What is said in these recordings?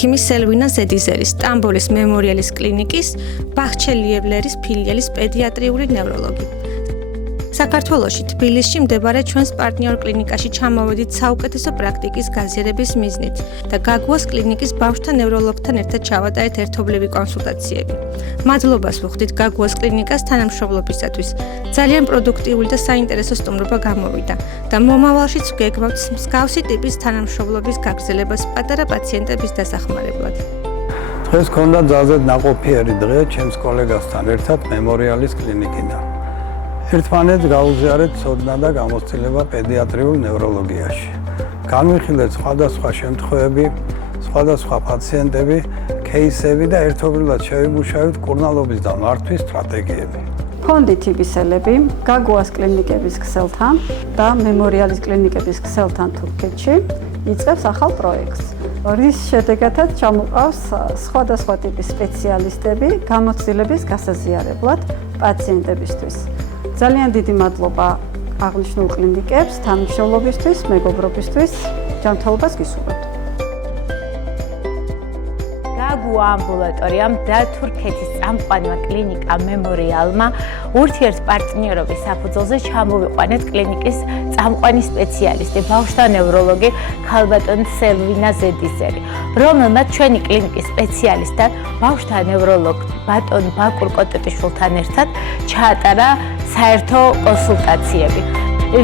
ექიმის სელვინა ზედიზერის, სტამბოლის მემორიალის კლინიკის ბახჩელიევლერის ფილიალის პედიატრიული ნევროლოგი. საქართველოში თბილისში მდებარე ჩვენს პარტნიორ კლინიკაში ჩამოვედით საუკეთესო პრაქტიკის გაზიარების მიზნით და გაგუას კლინიკის ბავშვთა ნევროლოგთან ერთად ჩავატარეთ ერთობლივი კონსულტაციები. მადლობას ვუხდით გაგუას კლინიკას თანამშრომლობისათვის. ძალიან პროდუქტიული და საინტერესო სტუმრობა გამოვიდა და მომავალშიც ვგეგმავთ მსგავსი ტიპის თანამშრომლობის გაგრძელებას პატარა პაციენტების დასახმარებლად. დღეს გქონდა ძალზე ნაყოფიერი დღე ჩემს კოლეგასთან ერთად მემორიალის კლინიკიდან. ერთმანეთს გაუზიარეთ ცოდნა და გამოცდილება პედიატრიულ ნევროლოგიაში. განვიხილეთ სხვადასხვა შემთხვევები, სხვადასხვა პაციენტები, кейსები და ერთობლივად შევიმუშავეთ კურნალობის და მართვის სტრატეგიები. გქონდით იბისელები გაგუას კლინიკების ქსელთან და მემორიალის კლინიკების ქსელთან თურქეთში იწყებს ახალ პროექტს. რის შედეგადაც ჩამოყავს სხვადასხვა ტიპის სპეციალისტები გამოცდილების გასაზიარებლად პაციენტებისთვის. ძალიან დიდი მადლობა აღნიშნულ კლინიკებს თანამშრომლობისთვის, მეგობრობისთვის, ჯანმრთელობას გისურვებთ. გაგუა ამბულატორიამ და თურქეთის წამყვანმა კლინიკა მემორიალმა ურთიერთპარტნიორობის საფუძველზე ჩამოვიყვანეთ კლინიკის წამყვანი სპეციალისტი, ბავშვთა ნევროლოგი ქალბატონ სელვინა ზედიზერი, რომელმაც ჩვენი კლინიკის სპეციალისტთან, ბავშვთა ნევროლოგ ბატონ ბაკურ კოტეტიშვილთან ერთად ჩაატარა საერთო კონსულტაციები.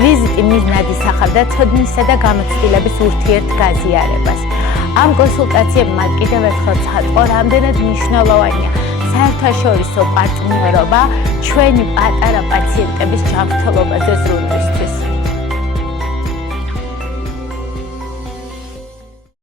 ვიზიტი მიზნად ისახავდა ცოდნისა და გამოცდილების ურთიერთგაზიარებას. ამ კონსულტაციებმა კიდევ ერთხელ ცხადყო, რამდენად მნიშვნელოვანია საერთაშორისო პარტნიორობა ჩვენი პატარა პაციენტების ჯანმრთელობაზე ზრუნვისთვის.